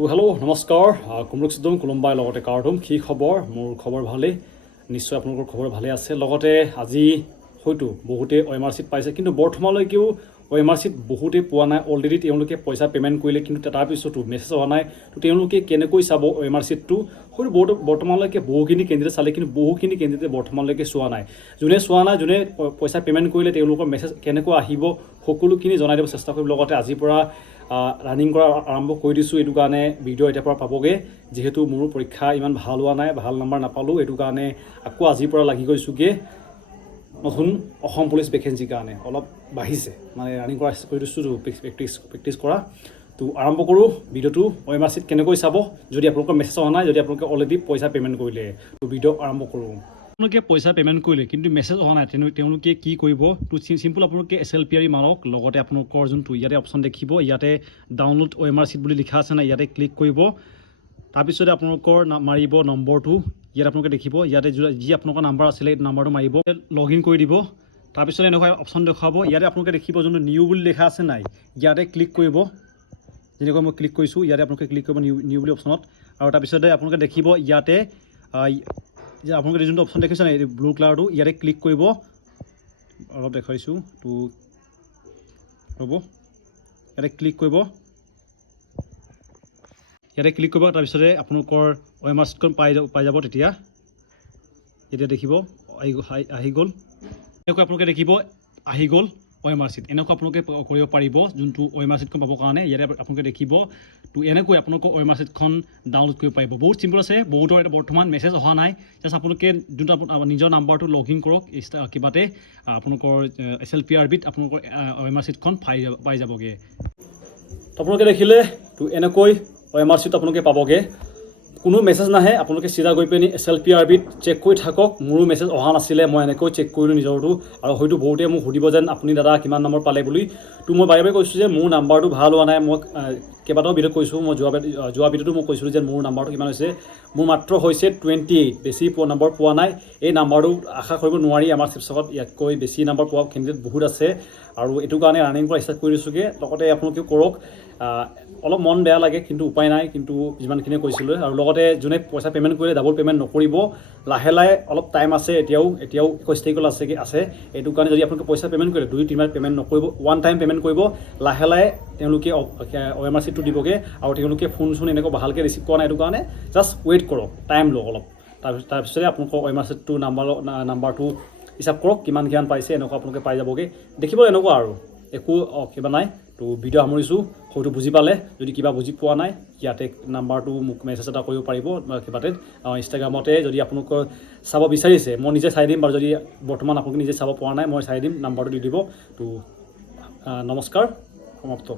তো হেল্ল' নমস্কাৰ কুমৰুক চিদম কোলম্বাই লগতে কাৰ্ডম কি খবৰ মোৰ খবৰ ভালেই নিশ্চয় আপোনালোকৰ খবৰ ভালে আছে লগতে আজি হয়তো বহুতে OMR চিট পাইছে কিন্তু বৰ্তমানলৈকেও OMR চিট বহুতে পোৱা নাই অলৰেডি তেওঁলোকে পইচা পেমেণ্ট কৰিলে কিন্তু তাৰ পিছতো মেছেজ অহা নাই তো তেওঁলোকে কেনেকৈ চাব OMR চিটটো হয়তো বৰ্তমানলৈকে বহুখিনি কেণ্ডিডেট চালে কিন্তু বহুখিনি কেণ্ডিডেটে বৰ্তমানলৈকে চোৱা নাই যোনে পইচা পেমেণ্ট কৰিলে তেওঁলোকৰ মেছেজ কেনেকৈ আহিব সকলোখিনি জনাই দিব চেষ্টা কৰিম লগতে আজিৰ পৰা ৰানিং কৰা আৰম্ভ কৰি দিছোঁ এইটো কাৰণে ভিডিঅ' এতিয়াৰ পৰা পাবগৈ যিহেতু মোৰো পৰীক্ষা ইমান ভাল হোৱা নাই ভাল নম্বৰ নাপালোঁ এইটো কাৰণে আকৌ আজিৰ পৰা লাগি গৈছোঁগৈ নতুন অসম পুলিচ ভেকেঞ্চিৰ কাৰণে অলপ বাঢ়িছে মানে ৰানিং কৰা কৰি দিছোঁ প্ৰেক্টিছ কৰা তো আৰম্ভ কৰোঁ ভিডিঅ'টো OMR চিট কেনেকৈ চাব যদি আপোনালোকৰ মেছেজ অহা নাই যদি আপোনালোকে অলৰেডি পইচা পে'মেণ্ট কৰিলে তো ভিডিঅ' আৰম্ভ কৰোঁ আপোনালোকে পইচা পে'মেণ্ট কৰিলে কিন্তু মেছেজ অহা নাই তেওঁলোকে কি কৰিব তো চিম্পল আপোনালোকে SLPRE মাৰক লগতে আপোনালোকৰ যোনটো ইয়াতে অপশ্যন দেখিব ইয়াতে ডাউনলোড OMR চিট বুলি লিখা আছে নাই ইয়াতে ক্লিক কৰিব তাৰপিছতে আপোনালোকৰ মাৰিব নম্বৰটো ইয়াত আপোনালোকে দেখিব ইয়াতে যি আপোনালোকৰ নাম্বাৰ আছিলে এই নাম্বাৰটো মাৰিব লগ ইন কৰি দিব তাৰপিছতে এনেকুৱা অপশ্যন দেখুৱাব ইয়াতে আপোনালোকে দেখিব যোনটো নিউ বুলি লিখা আছে নাই ইয়াতে ক্লিক কৰিব যেনেকৈ মই ক্লিক কৰিছোঁ ইয়াতে আপোনালোকে ক্লিক কৰিব নিউ বুলি অপশ্যনত আৰু তাৰপিছতে আপোনালোকে দেখিব ইয়াতে যে আপোনালোকে যোনটো অপশ্যন দেখিছে নাই ব্লু কালাৰটো ইয়াতে ক্লিক কৰিব অলপ দেখুৱাইছোঁ তো ৰ'ব ইয়াতে ক্লিক কৰিব তাৰপিছতে আপোনালোকৰ OMR চিটখন পাই যাব তেতিয়া এতিয়া দেখিব আহি গ'ল এনেকৈ আপোনালোকে দেখিব আহি গ'ল OMR চিট এনেকৈ আপোনালোকে কৰিব পাৰিব যোনটো OMR চিটখন পাবৰ কাৰণে ইয়াতে আপোনালোকে দেখিব তো এনেকৈ আপোনালোকৰ OMR চিটখন ডাউনলোড কৰিব পাৰিব বহুত চিম্পল আছে বহুতৰ এটা বৰ্তমান মেছেজ অহা নাই জাষ্ট আপোনালোকে যোনটো নিজৰ নাম্বাৰটো লগ ইন কৰক কিবাতে আপোনালোকৰ SLPRBত আপোনালোকৰ OMR চিটখন পাই যাবগৈ আপোনালোকে দেখিলে তো এনেকৈ OMR চিট আপোনালোকে পাবগৈ কোনো মেছেজ নাহে আপোনালোকে চিধা গৈ পিনি SLPRBত চেক কৰি থাকক মোৰো মেছেজ অহা নাছিলে মই এনেকৈ চেক কৰিলোঁ নিজৰটো আৰু হয়তো বহুতে মোক সুধিব যেন আপুনি দাদা কিমান নম্বৰ পালে বুলি তো মই বাৰে বাৰে কৈছোঁ যে মোৰ নাম্বাৰটো ভাল হোৱা নাই মই কেইবাটাও ভিডিঅ'ত কৈছোঁ মই যোৱা ভিডিঅ'টো মই কৈছিলোঁ যে মোৰ নাম্বাৰটো কিমান হৈছে মোৰ মাত্ৰ হৈছে 28 বেছি নম্বৰ পোৱা নাই এই নাম্বাৰটো আশা কৰিব নোৱাৰি আমাৰ শিৱসাগৰত ইয়াতকৈ বেছি নম্বৰ পোৱা কেণ্ডিডেট বহুত আছে আৰু এইটো কাৰণে ৰানিং কৰা ষ্টাৰ্ট কৰি দিছোঁগৈ লগতে আপোনালোকে কৰক অলপ মন বেয়া লাগে কিন্তু উপায় নাই কিন্তু যিমানখিনি কৈছিলোঁ আৰু লগতে যোনে পইচা পে'মেণ্ট কৰিলে ডাবল পে'মেণ্ট নকৰিব লাহে লাহে অলপ টাইম আছে এতিয়াও 21 তাৰিখলৈ আছে এইটো কাৰণে যদি আপোনালোকে পইচা পে'মেণ্ট কৰে 2-3 বাৰ পে'মেণ্ট নকৰিব ওৱান টাইম পে'মেণ্ট কৰিব লাহে লাহে তেওঁলোকে OMR চিটটো দিবগৈ আৰু তেওঁলোকে ফোন এনেকৈ ভালকৈ ৰিচিভ কৰা নাই এইটো কাৰণে জাষ্ট ৱেইট কৰক টাইম লওক অলপ তাৰপিছতে আপোনালোকৰ OMR চিটটো নাম্বাৰটো হিচাপ কৰক কিমান পাইছে এনেকুৱা আপোনালোকে পাই যাবগৈ দেখিব এনেকুৱা আৰু একো কিবা নাই তো ভিডিঅ' সামৰিছোঁ হয়তো বুজি পালে যদি কিবা বুজি পোৱা নাই ইয়াতে নাম্বাৰটো মোক মেছেজ এটা কৰিব পাৰিব কিবাতে ইনষ্টাগ্ৰামতে যদি আপোনালোকৰ চাব বিচাৰিছে মই নিজে চাই দিম বাৰু যদি বৰ্তমান আপোনালোকে নিজে চাব পৰা নাই মই চাই দিম নাম্বাৰটো দি দিব তো নমস্কাৰ সমাপ্ত